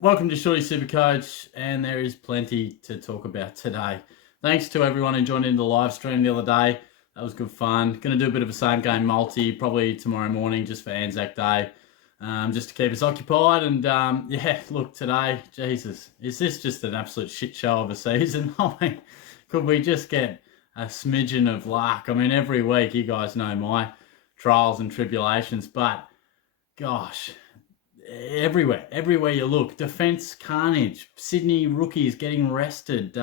Welcome to Shorty Supercoach, and there is plenty to talk about today. Thanks to everyone who joined in the live stream the other day. That was good fun. Going to do a bit of a same game multi probably tomorrow morning just for Anzac Day, just to keep us occupied. And yeah, look, today, Jesus, is this just an absolute shit show of a season? I mean, could we just get a smidgen of luck? I mean, every week, you guys know my trials and tribulations, but gosh, everywhere you look, defence carnage, Sydney rookies getting rested,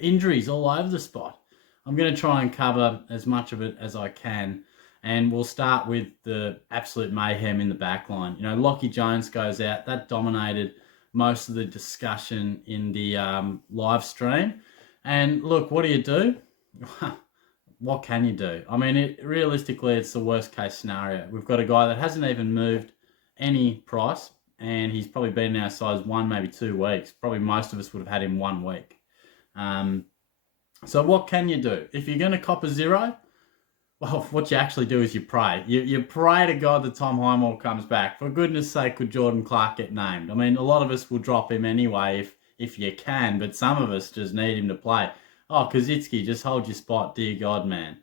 injuries all over the spot. I'm going to try and cover as much of it as I can, and we'll start with the absolute mayhem in the backline. You know, Lachie Jones goes out. That dominated most of the discussion in the live stream. And look, what do? What can you do? I mean, realistically, it's the worst case scenario. We've got a guy that hasn't even moved any price, and he's probably been in our size 1, maybe 2 weeks. Probably most of us would have had him 1 week. So what can you do? If you're going to cop a zero, well, what you actually do is you pray. You pray to God that Tom Highmore comes back. For goodness sake, could Jordan Clark get named? I mean, a lot of us will drop him anyway if you can, but some of us just need him to play. Oh, Kazitsky, just hold your spot, dear God, man.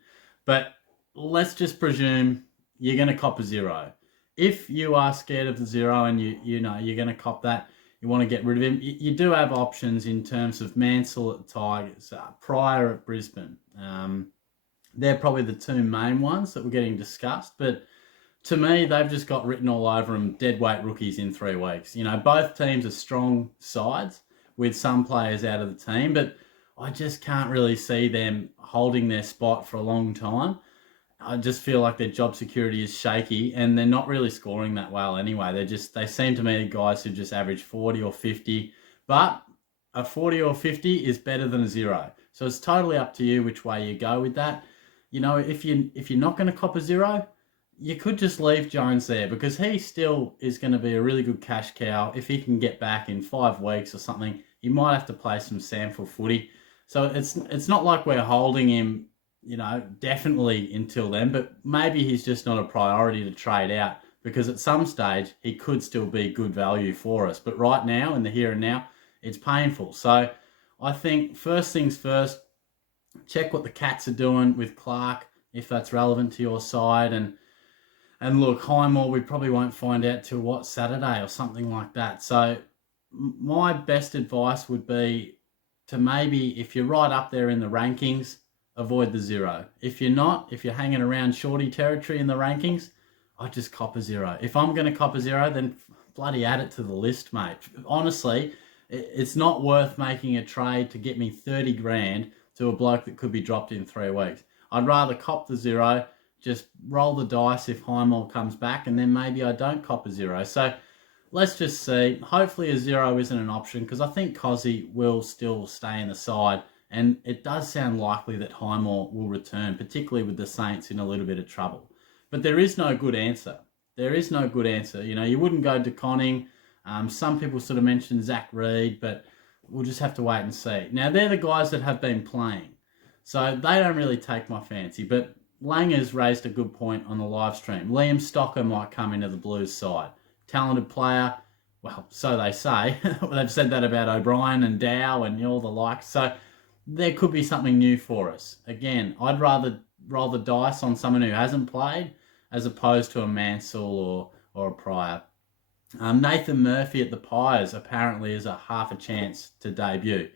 But let's just presume you're going to cop a zero. If you are scared of the zero and you know you're going to cop that, you want to get rid of him, you do have options in terms of Mansell at the Tigers, Pryor at Brisbane. They're probably the two main ones that were getting discussed, but to me, they've just got written all over them, dead weight rookies in 3 weeks. You know, both teams are strong sides with some players out of the team, but I just can't really see them holding their spot for a long time. I just feel like their job security is shaky, and they're not really scoring that well anyway. They seem to me guys who just average 40 or 50, but a 40 or 50 is better than a zero. So it's totally up to you which way you go with that. You know, if you're not going to cop a zero, you could just leave Jones there, because he still is going to be a really good cash cow. If he can get back in 5 weeks or something, he might have to play some sample footy. So it's not like we're holding him, you know, definitely until then, but maybe he's just not a priority to trade out, because at some stage he could still be good value for us. But right now, in the here and now, it's painful. So I think first things first, check what the Cats are doing with Clark, if that's relevant to your side. And look, Highmore, we probably won't find out till Saturday or something like that. So my best advice would be to maybe, if you're right up there in the rankings, avoid the zero. If you're not, if you're hanging around shorty territory in the rankings, I just cop a zero. If I'm going to cop a zero, then bloody add it to the list, mate. Honestly, it's not worth making a trade to get me 30 grand to a bloke that could be dropped in 3 weeks. I'd rather cop the zero, just roll the dice if Highmore comes back, and then maybe I don't cop a zero. So let's just see. Hopefully a zero isn't an option, because I think Cozzy will still stay in the side. And it does sound likely that Highmore will return, particularly with the Saints in a little bit of trouble. But there is no good answer. There is no good answer. You know, you wouldn't go to Conning. Some people sort of mentioned Zach Reed, but we'll just have to wait and see. Now, they're the guys that have been playing, so they don't really take my fancy. But Langer's raised a good point on the live stream. Liam Stocker might come into the Blues side. Talented player. Well, so they say. They've said that about O'Brien and Dow and all the likes. So there could be something new for us. Again, I'd rather roll the dice on someone who hasn't played as opposed to a Mansell or a Pryor. Nathan Murphy at the Pies apparently is a half a chance to debut.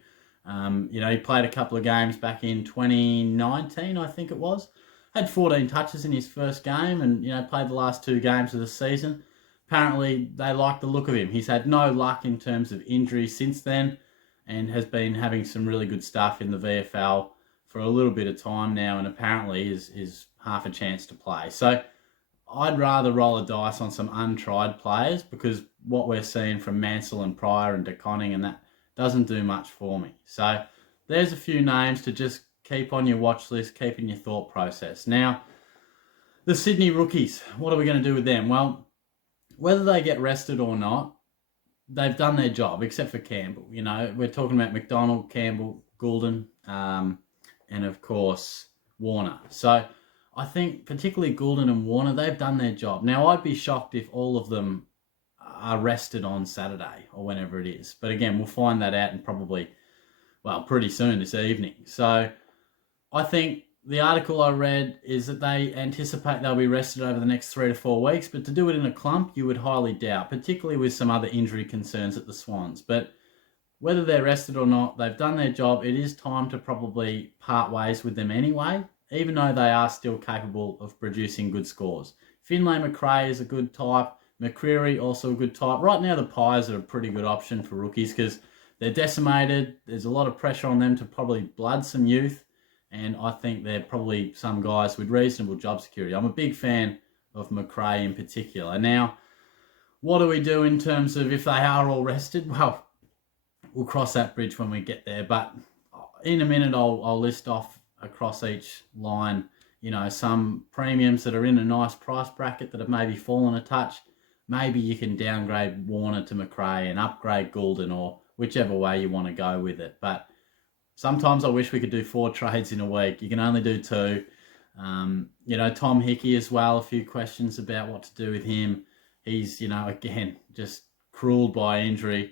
You know, he played a couple of games back in 2019, I think it was. Had 14 touches in his first game, and, you know, played the last 2 games of the season. Apparently, they like the look of him. He's had no luck in terms of injuries since then, and has been having some really good stuff in the VFL for a little bit of time now, and apparently is half a chance to play. So I'd rather roll a dice on some untried players, because what we're seeing from Mansell and Pryor and DeConning and that doesn't do much for me. So there's a few names to just keep on your watch list, keep in your thought process. Now, the Sydney rookies, what are we going to do with them? Well, whether they get rested or not, they've done their job, except for Campbell. You know, we're talking about McDonald, Campbell, Goulden, and of course Warner. So I think particularly Goulden and Warner, they've done their job. Now, I'd be shocked if all of them are rested on Saturday or whenever it is. But again, we'll find that out in probably, well, pretty soon this evening. So I think the article I read is that they anticipate they'll be rested over the next 3 to 4 weeks, but to do it in a clump, you would highly doubt, particularly with some other injury concerns at the Swans. But whether they're rested or not, they've done their job. It is time to probably part ways with them anyway, even though they are still capable of producing good scores. Finlay McRae is a good type. McCreary also a good type. Right now, the Pies are a pretty good option for rookies because they're decimated. There's a lot of pressure on them to probably blood some youth, and I think they're probably some guys with reasonable job security. I'm a big fan of McRae in particular. Now, what do we do in terms of if they are all rested? Well, we'll cross that bridge when we get there. But in a minute, I'll list off across each line, some premiums that are in a nice price bracket that have maybe fallen a touch. Maybe you can downgrade Warner to McRae and upgrade Goulden, or whichever way you want to go with it. But sometimes I wish we could do 4 trades in a week. You can only do 2. Tom Hickey as well, a few questions about what to do with him. He's, again, just cruelled by injury.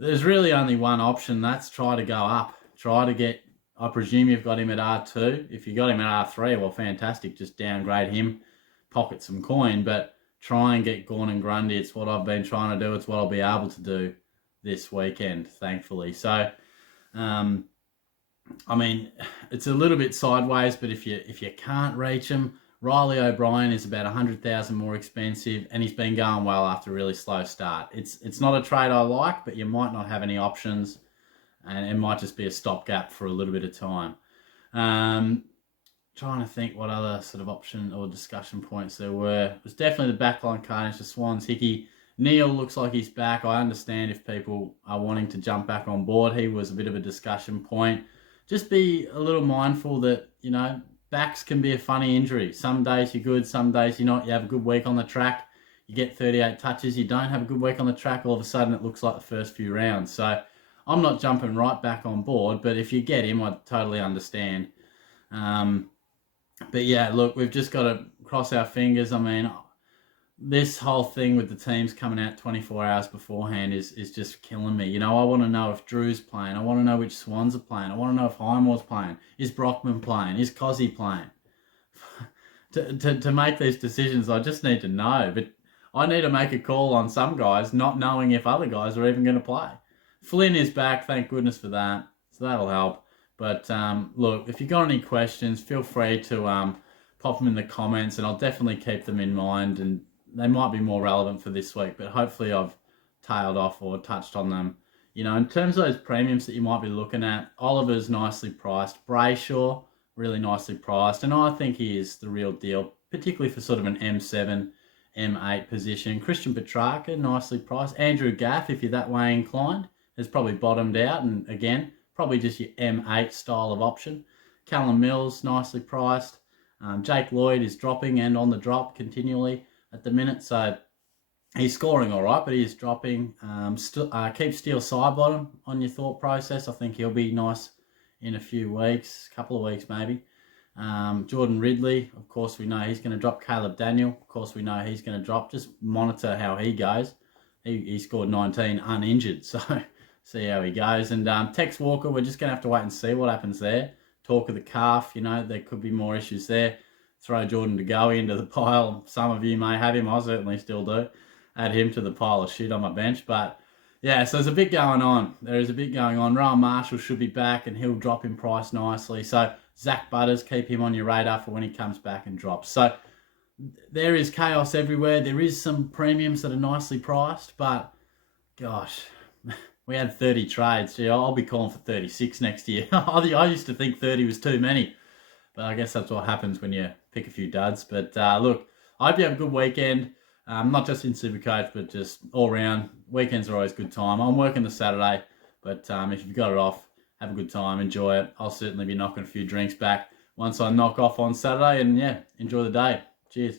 There's really only one option. That's try to go up. Try to get, I presume you've got him at R2. If you got him at R3, well, fantastic. Just downgrade him, pocket some coin, but try and get Gawn and Grundy. It's what I've been trying to do. It's what I'll be able to do this weekend, thankfully. So, it's a little bit sideways, but if you can't reach him, Riley O'Brien is about 100,000 more expensive, and he's been going well after a really slow start. It's not a trade I like, but you might not have any options, and it might just be a stopgap for a little bit of time. Trying to think what other sort of option or discussion points there were. It was definitely the backline carnage, the Swans. Hickey. Neale looks like he's back. I understand if people are wanting to jump back on board. He was a bit of a discussion point. Just be a little mindful that, backs can be a funny injury. Some days you're good, some days you're not. You have a good week on the track, you get 38 touches. You don't have a good week on the track, all of a sudden it looks like the first few rounds. So I'm not jumping right back on board, but if you get him, I totally understand. But yeah, look, we've just got to cross our fingers. This whole thing with the teams coming out 24 hours beforehand is just killing me. I want to know if Drew's playing. I want to know which Swans are playing. I want to know if Highmore's playing. Is Brockman playing? Is Cozzy playing? to make these decisions, I just need to know. But I need to make a call on some guys, not knowing if other guys are even going to play. Flynn is back, thank goodness for that. So that'll help. But look, if you've got any questions, feel free to pop them in the comments, and I'll definitely keep them in mind. And they might be more relevant for this week, but hopefully I've tailed off or touched on them. In terms of those premiums that you might be looking at, Oliver's nicely priced. Brayshaw, really nicely priced. And I think he is the real deal, particularly for sort of an M7, M8 position. Christian Petrarca, nicely priced. Andrew Gaff, if you're that way inclined, has probably bottomed out. And again, probably just your M8 style of option. Callum Mills, nicely priced. Jake Lloyd is dropping and on the drop continually at the minute, so he's scoring all right, but he is dropping. Keep Steele Sidebottom on your thought process. I think he'll be nice in a few weeks, couple of weeks maybe. Jordan Ridley, of course we know he's going to drop. Caleb Daniel, of course we know he's going to drop. Just monitor how he goes. He scored 19 uninjured, so see how he goes. And Tex Walker, we're just going to have to wait and see what happens there. Talk of the calf, there could be more issues there. Throw Jordan De Goey into the pile. Some of you may have him. I certainly still do. Add him to the pile of shit on my bench. But yeah, so there's a bit going on. There is a bit going on. Rowan Marshall should be back and he'll drop in price nicely. So Zach Butters, keep him on your radar for when he comes back and drops. So there is chaos everywhere. There is some premiums that are nicely priced, but gosh, we had 30 trades. Gee, I'll be calling for 36 next year. I used to think 30 was too many. But I guess that's what happens when you pick a few duds. But look, I hope you have a good weekend. Not just in Supercoach, but just all round. Weekends are always a good time. I'm working the Saturday, but if you've got it off, have a good time, enjoy it. I'll certainly be knocking a few drinks back once I knock off on Saturday. And yeah, enjoy the day. Cheers.